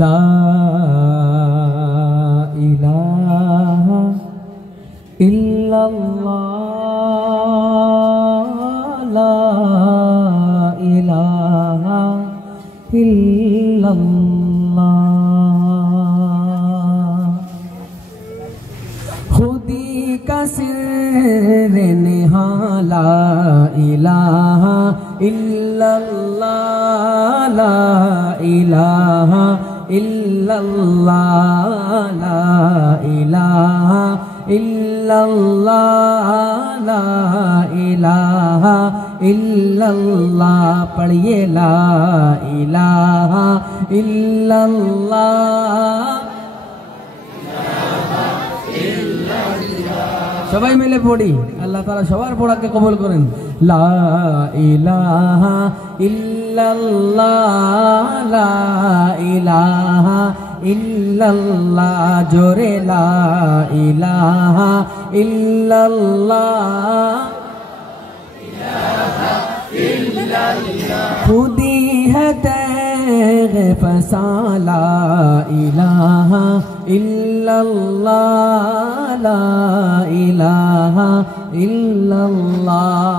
লা ইলাহা ইল্লাল্লাহ লা ইলাহা ইল্লাল্লাহ खुदी का सिर निहा ला इलाहा इल्लल्लाह ला इलाहा इल्लल्लाह ला इलाहा इल्लल्लाह ला इलाहा इल्लल्लाह पढ़िए ला इलाहा इल्लल्लाह সবাই মিলে পড়ি আল্লাহ তাআলা সবার পড়াকে কবুল করেন লা ইলাহা ইল্লাল্লাহ লা ইলাহা ইল্লাল্লাহ জোরে লা ইলাহা ইল্লাল্লাহ खुदी है तैग़ फसाला इलाहा इल्लल्लाह ला इलाहा इल्लल्लाह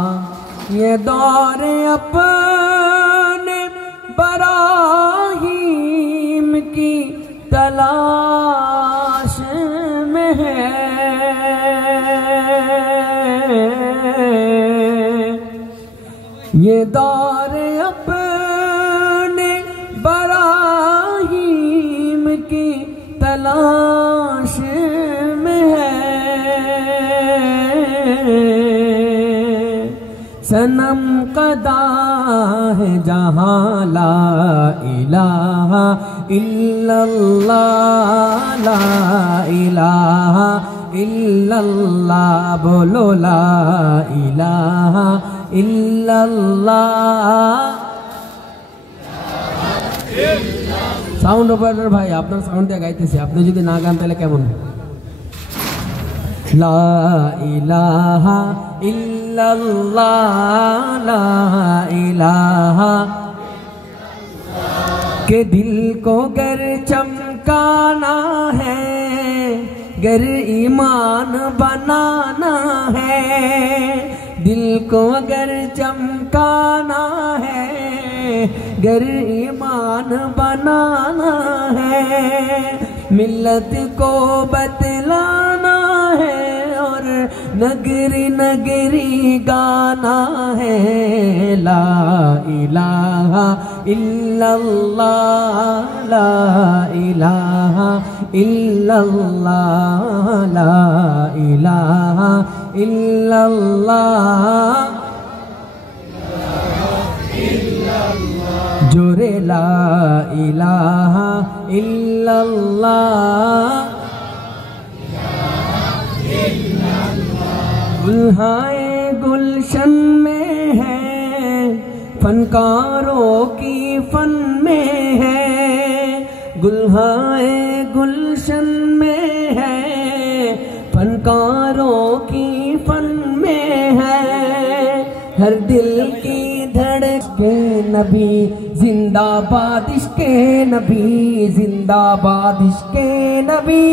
ये दौर अपने बराहीम की तलाश में है ये दौर अपने बराहीम की तलाश में है सनम कदा है जहाँ ला इलाहा इल्लल्लाह ला इलाहा इल्लल्लाह बोलो ला इलाहा इल्लल्लाह साउंड ऑपरेटर भाई আপনার সাউন্ড দিয়ে গাইতেছি আপনি যদি না গান তাহলে কেমন লা ইলাহা इल्लल्लाह ला इलाहा के दिल को गर चमकाना है गर ईमान बनाना है दिल को अगर चमकाना है गर ईमान बनाना है मिल्लत को बतलाना है और नगरी नगरी गाना है ला इलाहा इल्लल्लाह ला इलाहा इल्लल्लाह ला इलाहा इल्लल्लाह जोरे ला इलाहा इल्लल्लाह गुलहाए गुलशन में है फनकारों की फन में है गुलहाए गुलशन में है फनकारों की फन में है हर दिल की धड़के नबी जिंदाबाद इश्के नबी जिंदाबाद इश्के नबी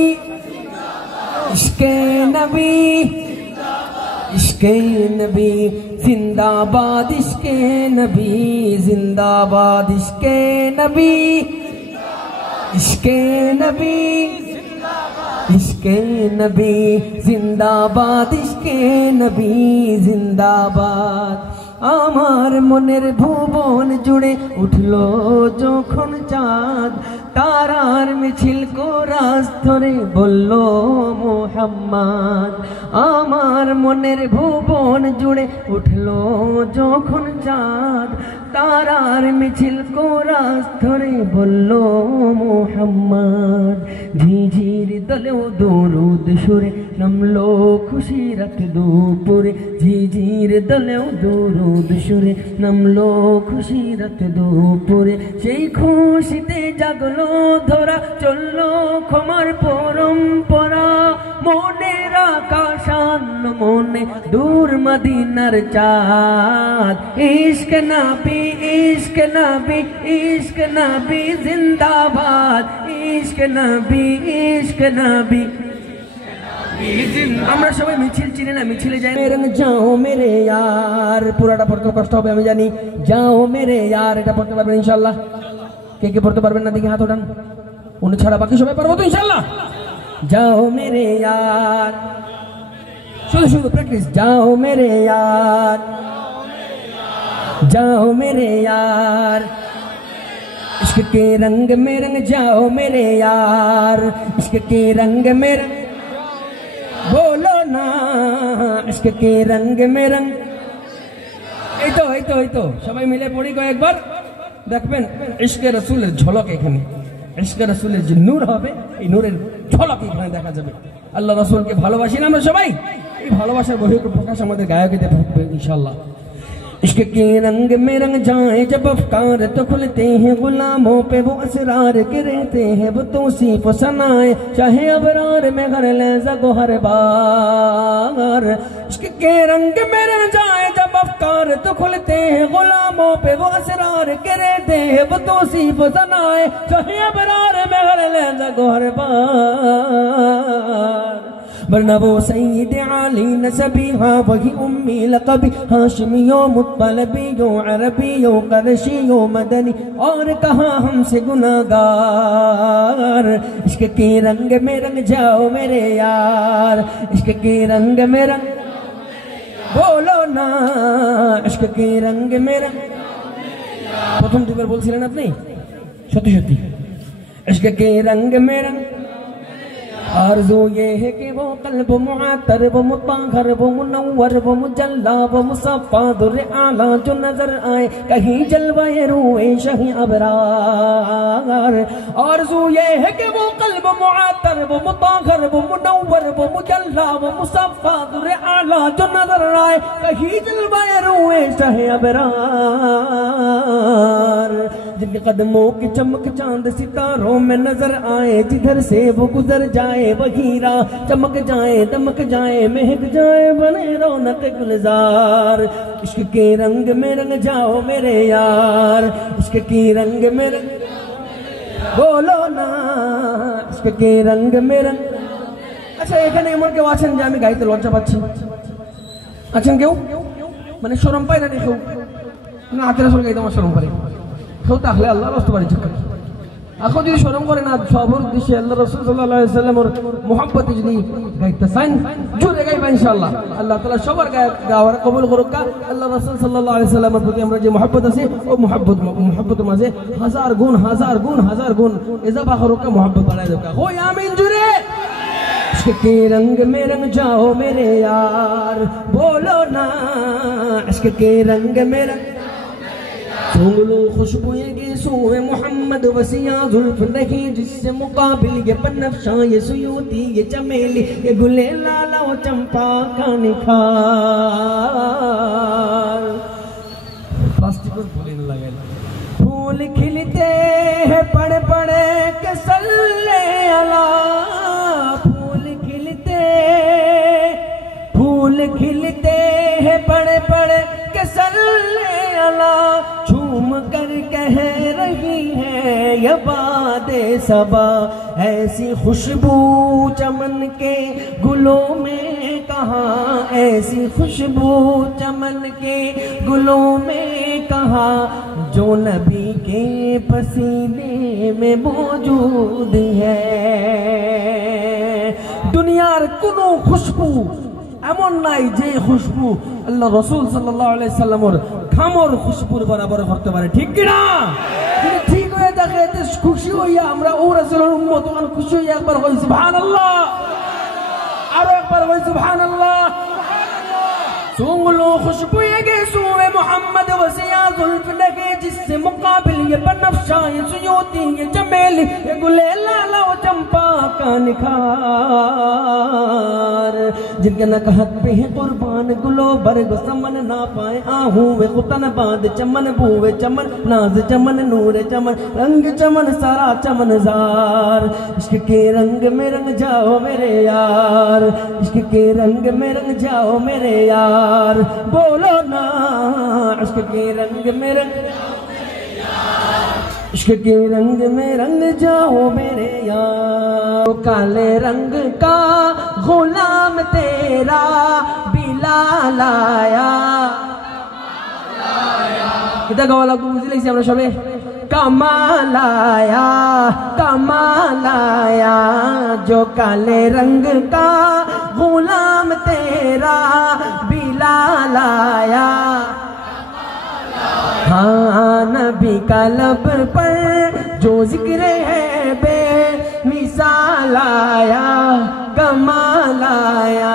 इश्के नबी इश्के नबी जिंदाबाद इश्के नबी जिंदाबाद इश्के नबी इश्के नबी इश्के नबी जिंदाबाद इश्के नबी जिंदाबाद आमार मनेर भुवन जुड़े उठलो যখন চাঁদ तारार मिছিল কোরাস ধরে বলল মুহাম্মদ আমার মনের ভুবন জুড়ে উঠলো যখন চাঁদ তারার মিছিল কোরাস ধরে বলল মুহাম্মদ ঝিঝির দলেও দরুদ সুরে নামলো খুশি রাত দুপুরে ঝিঝির দলেও দরুদ সুরে নামলো খুশি রাত দুপুরে সেই খুশিতে জাগলো ধরা চললো ক্ষমার পরম্পরা মনের আকাশ আনলো মনে दूर मदीनार चाँद इश्क नबी इश्क नबी इश्क नबी जिंदाबाद इश्क नबी इश्क नबी আমরা সবাই মিছিল চিনি না মিছিলে যাই রঙ যাও মেরে यार পুরাটা পড়তে কষ্ট হবে আমি জানি যাও মেরে यार এটা পড়তে পারবেন ইনশাআল্লাহ কে কে পড়তে পারবেন না দেখি হাত ওঠান উনি ছাড়া বাকি সবাই পারবো তো ইনশাআল্লাহ যাও মেরে यार শুধু শুধু প্র্যাকটিস যাও মেরে यार जाओ मेरे यार इश्क के रंग में रंग जाओ मेरे यार इश्क के रंग में रंग बोलो ना इश्क के रंग में रंग এই তো সবাই মিলে পড়ি কয়েকবার দেখবেন ইশকে রাসূলের ঝলক এখানে ইশকে রাসূলের যে নূর হবে এই নূরের ঝলক এখানে দেখা যাবে আল্লাহ রাসূলকে ভালোবাসি না আমরা সবাই এই ভালোবাসার বহিঃপ্রকাশ আমাদের গায়কীতে থাকবে ইনশাআল্লাহ इश्क के रंग में रंग जाए जब अफकार तो खुलते हैं गुलामों पे वो असरार के रहते हैं वो तौसीफ सनाए चाहे अबरार में घर ले जगो हर बार इश्क के रंग में रंग जाए जब अफकार तो खुलते हैं गुलामों पे वो असरार के रहते हैं वो तौसीफ सनाए चाहे अबरार में घर ले जगो हर बार वरना वो सईद आली नसबी हाँ वही उम्मी लक़बी हाशमियों मुत्तलबियों अरबियों क़रशियों मदनी और कहाँ हमसे गुनाहगार इश्क के रंग में रंग जाओ मेरे यार इश्क के रंग में रंग बोलो ना इश्क के रंग में रंग प्रथम दुबार बोलছিলেন আপনি সত্যি সত্যি इश्क के रंग में रंग आरज़ू ये है कि वो क़ल्ब मुअत्तर वो मुताहर वो मुनव्वर वो मुजल्ला वो मुसफ़्फ़ा दुर्र आला जो नजर आए कहीं जलवाए रूए शही अबरार आरज़ू ये है कि वो क़ल्ब मुअत्तर वो मुताहर वो मुनव्वर वो मुजल्ला वो मुसफ़्फ़ा दुर्र आला जो नजर आए कहीं जलवाए रूए शही अबरार जिनके कदमों की चमक चांद सितारों में नजर आए जिधर से वो गुजर जाए वही राह चमक जाए दमक जाए महक जाए बने रौनक गुलजार इश्क के रंग में रंग जाओ मेरे यार इश्क के रंग में रंग बोलो ना इश्क के रंग में रंग अच्छा এখানে এমন কেউ আছেন যে আমি গাইতে লজ্জা পাচ্ছি আছেন কেউ মানে শরম পায় না কেউ না হাতের আসল গাইতে আমার শরম করে কেউ তাহলে আল্লাহ রাস্তা বাড়ি চুপ এখন যদি শরম করে না সবার উদ্দেশ্যে আল্লাহ রাসূল সাল্লাল্লাহু আলাইহি ওয়াসাল্লামের মুহাব্বতে যদি গাইতে চান জোরে গাইবা ইনশাআল্লাহ আল্লাহ তাআলা সবার গাওয়ার কবুল করুক আল্লাহ রাসূল সাল্লাল্লাহু আলাইহি ওয়াসাল্লামের প্রতি আমরা যে মুহাব্বত আছে ও মুহাব্বতের মাঝে হাজার গুণ ইজাফা করুক মুহাব্বত বাড়ায় দেব ওই আমিন জোরে इश्क के रंग में रंग जाओ मेरे यार बोलो ना इश्क के रंग में रंग सूंघ लो खुशबुएं गेसुए मोहम्मद वसिया जुल्फ नहीं जिससे मुकाबिल ये बनफ्शा ये सुयूती ये चमेली ये गुले लाला वो चंपा का निखार प्लास्टिक और फूल लगे फूल खिलते हैं पड़े पड़े के सल्ले अला फूल खिलते हैं पड़े पड़े के सल्ले अला झूम कर कह रही है ये बादे सबा ऐसी खुशबू चमन के गुलों में कहाँ ऐसी खुशबू चमन के गुलों में कहाँ जो नबी के पसीने में मौजूद है दुनियार कोनो खुशबू এমন নাই যে খুশবু আল্লাহ রাসূল সাল্লাল্লাহু আলাইহি সাল্লামের খামর খুশবুর বরাবর করতে পারে ঠিক কি না যদি ঠিক হয়ে থাকে এতে খুশি হইয়া আমরা ও রাসূলের উম্মত আমরা খুশি হইয়া একবার কই সুবহানাল্লাহ আর একবার কই সুবহানাল্লাহ सूंघ लो खुशबू ये सूए मोहम्मद वसिया जुल्फ लगे जिससे मुकाबिल ये बनफ्शा ये सुयोती ये चमेली ये गुले लाला वो चंपा का निखार जिनके नकहत पे है कुर्बान गुलो बरग समन ना पाए आहू वे खुतन बाद चमन बूवे चमन नाज चमन नूर चमन रंग चमन सारा चमन जार इश्क के रंग में रंग जाओ मेरे यार इश्क के रंग में रंग जाओ मेरे यार बोलो ना इश्क के रंग में रंग इश्क के रंग में रंग जाओ मेरे यार काले रंग का गुलाम तेरा बिलाल आया कितना गावाला बुझले আমরা সবে कमाल आया जो काले रंग का गुलाम तेरा बिलाल आया हाँ नबी का लब पर जो जिक्र है बे मिसाल आया कमाल आया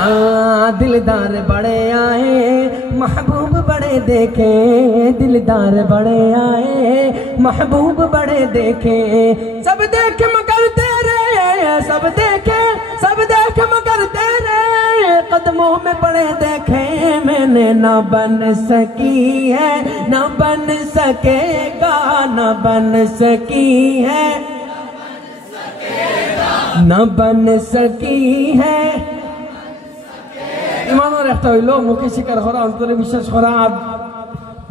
हाँ दिलदार बड़े आए महबूब बड़े देखे दिलदार बड़े आए महबूब बड़े देखे सब देखे मगर तेरे सब देखे मगर तेरे कदमों में पड़े देखे मैंने न बन सकी है न बन सकेगा न बन सकी है न बन सकी है ইমানের একটা হইল মুখে স্বীকার করা অন্তরে বিশ্বাস করা আর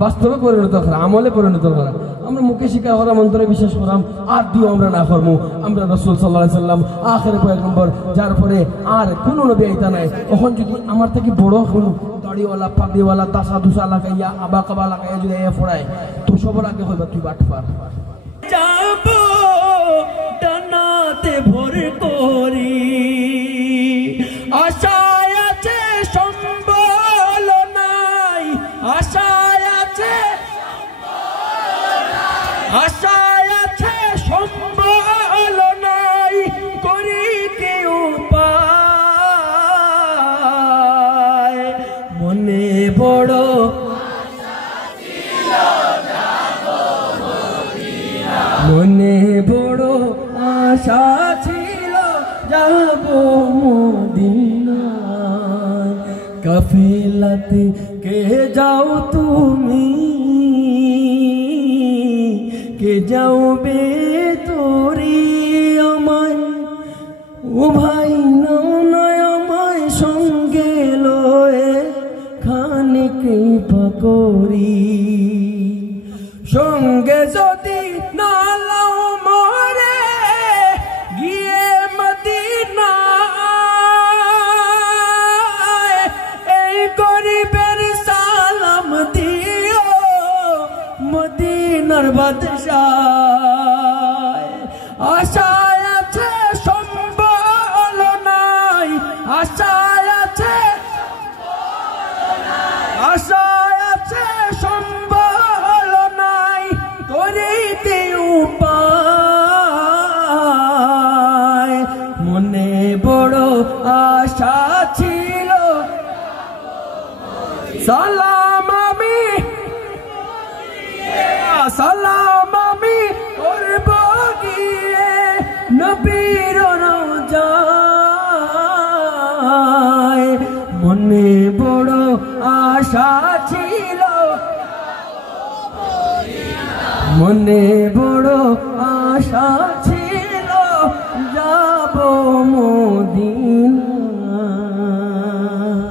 বাস্তবে পরিণত করা আমলে পরিণত করা আমরা মুখে স্বীকার করা অন্তরে বিশ্বাস করাম আর দিও আমরা না করবো আমরা রাসূল সাল্লাল্লাহু আলাইহি সাল্লাম আখিরি পয়গম্বর যার পরে আর কোনো নবী আইতা নাই তখন যদি আমার থেকে বড় কোনো দাড়িওয়ালা পাগড়িওয়ালা তাসা দুসা লাগাইয়া আবা কাবা লাগাইয়া যদি এ ফড়ায় তো সবার আগে হইবা তুই বাটপার যাবো ডানাতে ভর করি আশা আশায় আছে সম্বল নাই করি কি উপায় মনে বড় মনে বড় আশা ছিল যাব মদিনায় কাফেলাতে কে যাও তুমি কে যাও বে তোরি আমায় ও ভাই নাও না আমায় সঙ্গে লয়ে খানিক পাকড়ি সঙ্গে যদি না লাও মরে গিয়ে মদিনায় এই গরিবের সালাম দিও মদিনার বাদশাহ আশায় আছে সম্বল নাই আশায় আছে সম্বল নাই করিতে উপায় মনে বড় আশা ছিল সালাম আমি করব গিয়ে নবীর রওজায় মনে বড় আশা ছিল মনে বড় আশা ছিল